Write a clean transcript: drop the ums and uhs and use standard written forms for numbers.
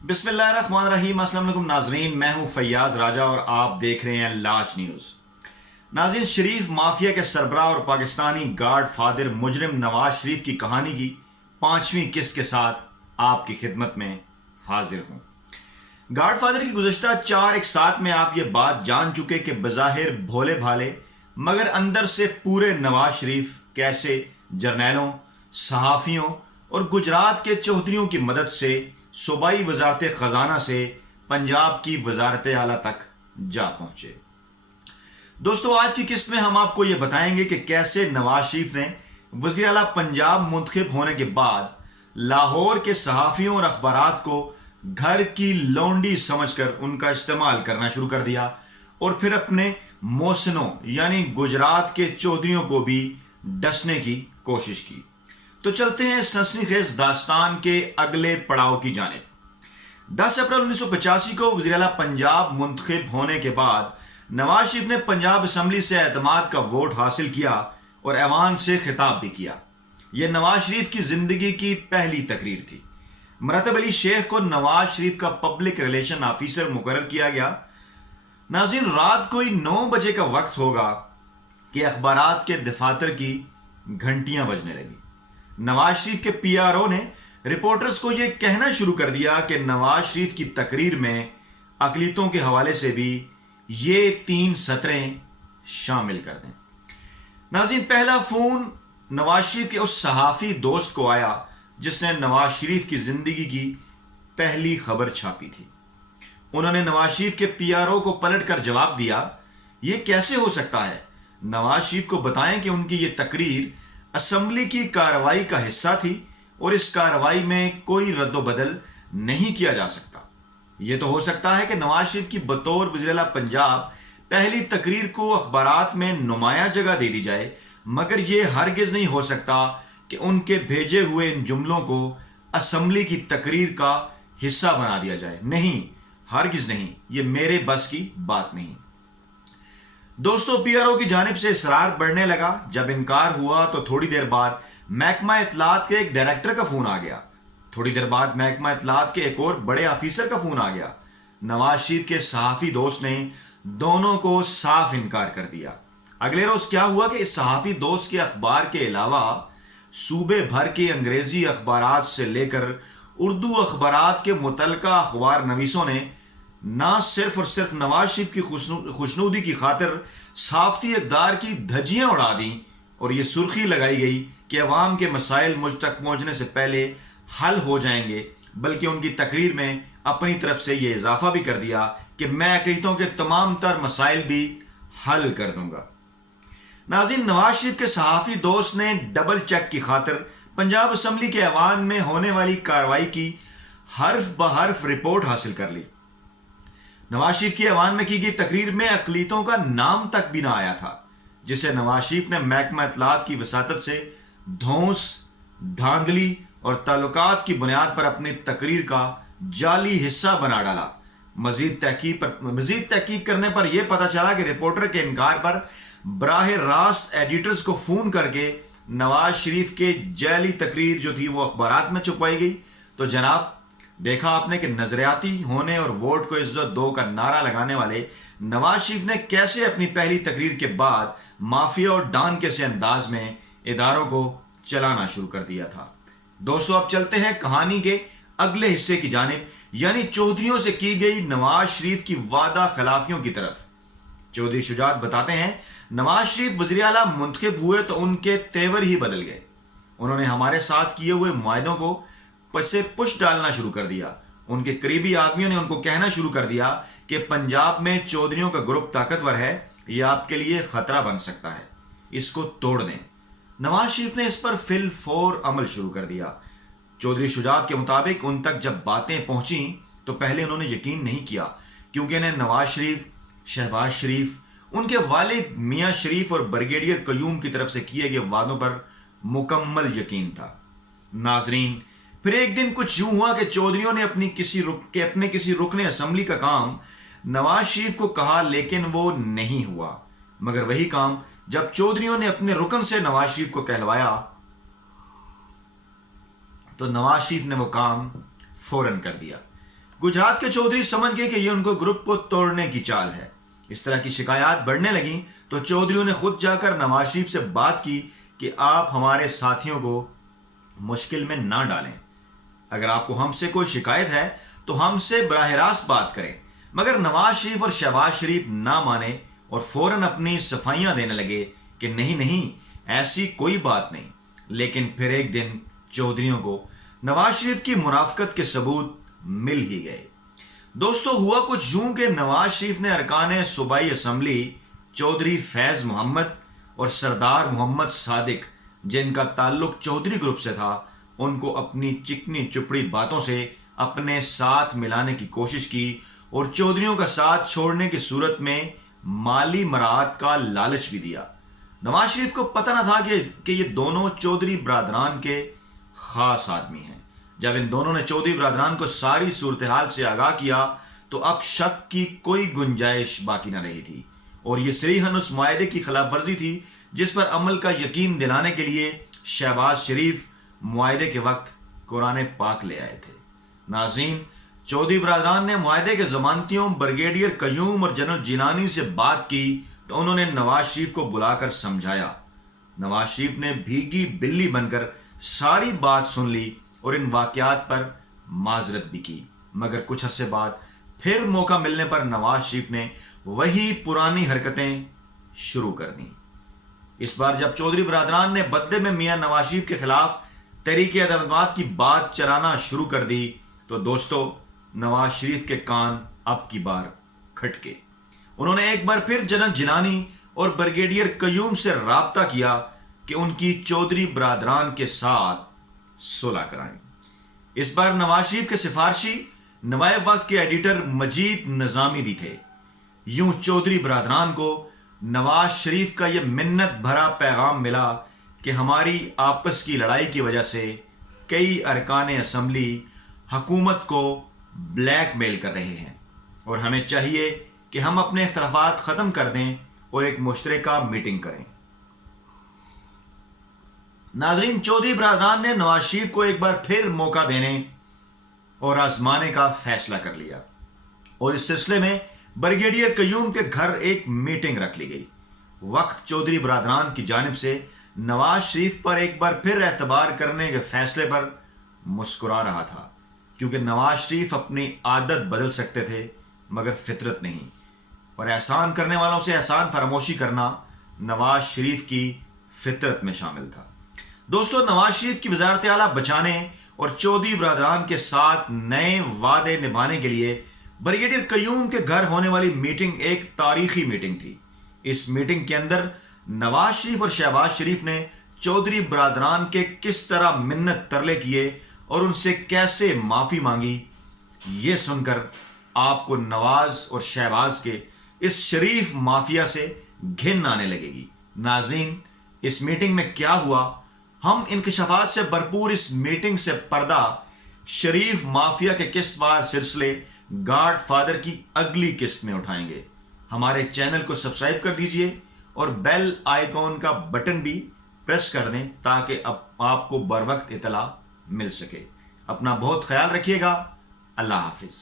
बिस्मिल्लाहिर्रहमानिर्रहीम। अस्सलाम वालेकुम नाजरीन, मैं हूं फैयाज राजा और आप देख रहे हैं लाज न्यूज़। नाजरीन, शरीफ माफिया के सरबराह और पाकिस्तानी गार्ड फादर मुजरिम नवाज शरीफ की कहानी की 5वीं किस्त के साथ आपकी खिदमत में हाजिर हूं। गार्ड फादर की गुज़श्ता 4-1-7 में आप ये बात जान चुके कि बज़ाहिर भोले भाले मगर अंदर से पूरे नवाज शरीफ कैसे जर्नैलों, सहाफ़ियों और गुजरात के चौधरियों की मदद से सूबाई वजारत ख़जाना से पंजाब की वजारत आला तक जा पहुंचे। दोस्तों, आज की किस्त में हम आपको ये बताएंगे कि कैसे नवाज शरीफ ने वज़ीर आला पंजाब मुंतखब होने के बाद लाहौर के सहाफ़ियों और अखबारात को घर की लौंडी समझकर उनका इस्तेमाल करना शुरू कर दिया और फिर अपने मोहसिनों यानी गुजरात के चौधरियों को भी डसने की कोशिश की। तो चलते हैं सनसनीखेज दास्तान के अगले पड़ाव की जानिब। 10 अप्रैल 1985 को वज़ीर आला पंजाब मुंतखब होने के बाद नवाज शरीफ ने पंजाब असम्बली से एतमाद का वोट हासिल किया और ऐवान से खिताब भी किया। यह नवाज शरीफ की जिंदगी की पहली तकरीर थी। मरतब अली शेख को नवाज शरीफ का पब्लिक रिलेशन ऑफिसर मुकर्रर किया गया। नाज़रीन, रात कोई 9 बजे का वक्त होगा कि अखबारात के दफातर की घंटियां बजने लगी। नवाज शरीफ के पीआरओ ने रिपोर्टर्स को यह कहना शुरू कर दिया कि नवाज शरीफ की तकरीर में अकलीतों के हवाले से भी ये 3 सतरें शामिल कर दें। नाज़रीन, पहला फोन नवाज शरीफ के उस सहाफ़ी दोस्त को आया जिसने नवाज शरीफ की जिंदगी की पहली खबर छापी थी। उन्होंने नवाज शरीफ के पीआरओ को पलट कर जवाब दिया, यह कैसे हो सकता है? नवाज शरीफ को बताएं कि उनकी यह तकरीर असम्बली की कार्रवाई का हिस्सा थी और इस कार्रवाई में कोई रद्दोबदल नहीं किया जा सकता। यह तो हो सकता है कि नवाज शरीफ की बतौर वज़ीर आला पंजाब पहली तकरीर को अखबारात में नुमाया जगह दे दी जाए, मगर यह हरगिज नहीं हो सकता कि उनके भेजे हुए इन जुमलों को असम्बली की तकरीर का हिस्सा बना दिया जाए। नहीं, हरगिज नहीं, यह मेरे बस की बात नहीं। दोस्तों, पीआरओ की जानिब से इसरार बढ़ने लगा। जब इनकार हुआ तो थोड़ी देर बाद महकमा इत्तलात के एक डायरेक्टर का फोन आ गया। थोड़ी देर बाद महकमा इत्तलात के एक और बड़े ऑफिसर का फोन आ गया। नवाज शरीफ के सहाफ़ी दोस्त ने दोनों को साफ इनकार कर दिया। अगले रोज क्या हुआ कि इस सहाफ़ी दोस्त के अखबार के अलावा सूबे भर के अंग्रेजी अखबारात से लेकर उर्दू अखबारात के मुतलका अखबार नवीसों ने ना सिर्फ और सिर्फ नवाज शरीफ की खुशनुदी की खातिर साफ्ती इक़दार की धज्जियां उड़ा दी और ये सुर्खी लगाई गई कि अवाम के मसाइल मुझ तक पहुंचने से पहले हल हो जाएंगे, बल्कि उनकी तकरीर में अपनी तरफ से ये इजाफा भी कर दिया कि मैं अक़ीदों के तमाम तर मसाइल भी हल कर दूंगा। नाज़रीन, नवाज शरीफ के सहाफ़ी दोस्त ने डबल चेक की खातिर पंजाब असम्बली के ऐवान में होने वाली कार्रवाई की हर्फ ब हर्फ रिपोर्ट हासिल कर ली। नवाज शरीफ की ऐवान में की गई तकरीर में अकलीतों का नाम तक भी ना आया था, जिसे नवाज शरीफ ने महकमा इत्तलात की वसातत से धौंस, धांधली और ताल्लुकात की बुनियाद पर अपनी तकरीर का जाली हिस्सा बना डाला। मजीद तहकीक करने पर यह पता चला कि रिपोर्टर के इनकार पर बराह रास्त एडिटर्स को फोन करके नवाज शरीफ के जाली तकरीर जो थी वो अखबारात में छुपाई गई। तो जनाब, देखा आपने कि नजरियाती होने और वोट को इज्जत दो का नारा लगाने वाले नवाज शरीफ ने कैसे अपनी पहली तकरीर के बाद माफिया और डान के से अंदाज में इदारों को चलाना शुरू कर दिया था। दोस्तों, अब चलते हैं कहानी के अगले हिस्से की जानिब, यानी चौधरियों से की गई नवाज शरीफ की वादा खिलाफियों की तरफ। चौधरी शुजात बताते हैं, नवाज शरीफ वज़ीर आला मुंतखब हुए तो उनके तेवर ही बदल गए। उन्होंने हमारे साथ किए हुए मुआहदों को से पुश डालना शुरू कर दिया। उनके करीबी आदमियों ने उनको कहना शुरू कर दिया कि पंजाब में चौधरियों का ग्रुप ताकतवर है, यह आपके लिए खतरा बन सकता है, इसको तोड़ दें। नवाज शरीफ ने इस पर फिल फौर अमल शुरू कर दिया। चौधरी शुजात के मुताबिक उन तक जब बातें पहुंची तो पहले उन्होंने यकीन नहीं किया, क्योंकि इन्हें नवाज शरीफ, शहबाज शरीफ, उनके वालिद मियां शरीफ और ब्रिगेडियर कयूम की तरफ से किए गए वादों पर मुकम्मल यकीन था। नाजरीन, फिर एक दिन कुछ यूं हुआ कि चौधरियों ने अपने किसी रुकने असम्बली का काम नवाज शरीफ को कहा, लेकिन वो नहीं हुआ। मगर वही काम जब चौधरियों ने अपने रुकन से नवाज शरीफ को कहलवाया तो नवाज शरीफ ने वो काम फौरन कर दिया। गुजरात के चौधरी समझ गए कि ये उनको ग्रुप को तोड़ने की चाल है। इस तरह की शिकायत बढ़ने लगी तो चौधरियों ने खुद जाकर नवाज शरीफ से बात की कि आप हमारे साथियों को मुश्किल में ना डालें। अगर आपको हमसे कोई शिकायत है तो हमसे बराह रास्त बात करें। मगर नवाज शरीफ और शहबाज शरीफ ना माने और फौरन अपनी सफाइयां देने लगे कि नहीं नहीं, ऐसी कोई बात नहीं। लेकिन फिर एक दिन चौधरियों को नवाज शरीफ की मुनाफकत के सबूत मिल ही गए। दोस्तों, हुआ कुछ यूं कि नवाज शरीफ ने अरकान सूबाई असम्बली चौधरी फैज मोहम्मद और सरदार मोहम्मद सादिक, जिनका ताल्लुक चौधरी ग्रुप से था, उनको अपनी चिकनी चुपड़ी बातों से अपने साथ मिलाने की कोशिश की और चौधरियों का साथ छोड़ने की सूरत में माली मराहत का लालच भी दिया। नवाज शरीफ को पता न था कि ये दोनों चौधरी बरादरान के खास आदमी हैं। जब इन दोनों ने चौधरी बरादरान को सारी सूरत हाल से आगाह किया तो अब शक की कोई गुंजाइश बाकी न रही थी और ये सरीहन उस मुआहदे की खिलाफ वर्जी थी जिस पर अमल का यकीन दिलाने के लिए शहबाज शरीफ मुआहदे के वक्त कुरान पाक ले आए थे। नाज़रीन, चौधरी बरादरान ने मुआहदे के जमानतियों ब्रिगेडियर कयूम और जनरल जिलानी से बात की तो उन्होंने नवाज शरीफ को बुलाकर समझाया। नवाज शरीफ ने भीगी बिल्ली बनकर सारी बात सुन ली और इन वाकयात पर माजरत भी की। मगर कुछ अरसे बाद फिर मौका मिलने पर नवाज शरीफ ने वही पुरानी हरकतें शुरू कर दी। इस बार जब चौधरी बरादरान ने बदले में मियां नवाज शरीफ के खिलाफ तहरीक अदम की बात चलाना शुरू कर दी तो दोस्तों, नवाज शरीफ के कान अब की बार खटके। उन्होंने एक बार फिर जनरल जिलानी और ब्रिगेडियर कयूम से राब्ता किया कि उनकी चौधरी बरादरान के साथ सुलह कराएं। इस बार नवाज शरीफ के सिफारशी नवाब वक्त के एडिटर मजीद निजामी भी थे। यूं चौधरी बरादरान को नवाज शरीफ का यह मिन्नत भरा पैगाम मिला कि हमारी आपस की लड़ाई की वजह से कई अरकान असम्बली हुकूमत को ब्लैकमेल कर रहे हैं और हमें चाहिए कि हम अपने इख्तलाफात ख़त्म कर दें और एक मुश्तरका मीटिंग करें। नाज़रीन, चौधरी बरादरान ने नवाज शरीफ को एक बार फिर मौका देने और आजमाने का फैसला कर लिया और इस सिलसिले में ब्रिगेडियर कयूम के घर एक मीटिंग रख ली गई। वक्त चौधरी बरादरान की जानिब से नवाज शरीफ पर एक बार फिर एतबार करने के फैसले पर मुस्कुरा रहा था, क्योंकि नवाज शरीफ अपनी आदत बदल सकते थे मगर फितरत नहीं, और एहसान करने वालों से एहसान फरामोशी करना नवाज शरीफ की फितरत में शामिल था। दोस्तों, नवाज शरीफ की वजारत आला बचाने और चौधरी बरादरान के साथ नए वादे निभाने के लिए ब्रिगेडियर कयूम के घर होने वाली मीटिंग एक तारीखी मीटिंग थी। इस मीटिंग के अंदर नवाज शरीफ और शहबाज शरीफ ने चौधरी बरादरान के किस तरह मिन्नत तरले किए और उनसे कैसे माफी मांगी, ये सुनकर आपको नवाज और शहबाज के इस शरीफ माफिया से घिन आने लगेगी। नाज़रीन, इस मीटिंग में क्या हुआ, हम इंकशाफात से भरपूर इस मीटिंग से पर्दा शरीफ माफिया के किस्तवार सिलसिले गॉड फादर की अगली किस्त में उठाएंगे। हमारे चैनल को सब्सक्राइब कर दीजिए और बेल आइकॉन का बटन भी प्रेस कर दें ताकि अब आपको बर वक्त इतला मिल सके। अपना बहुत ख्याल रखिएगा। अल्लाह हाफिज।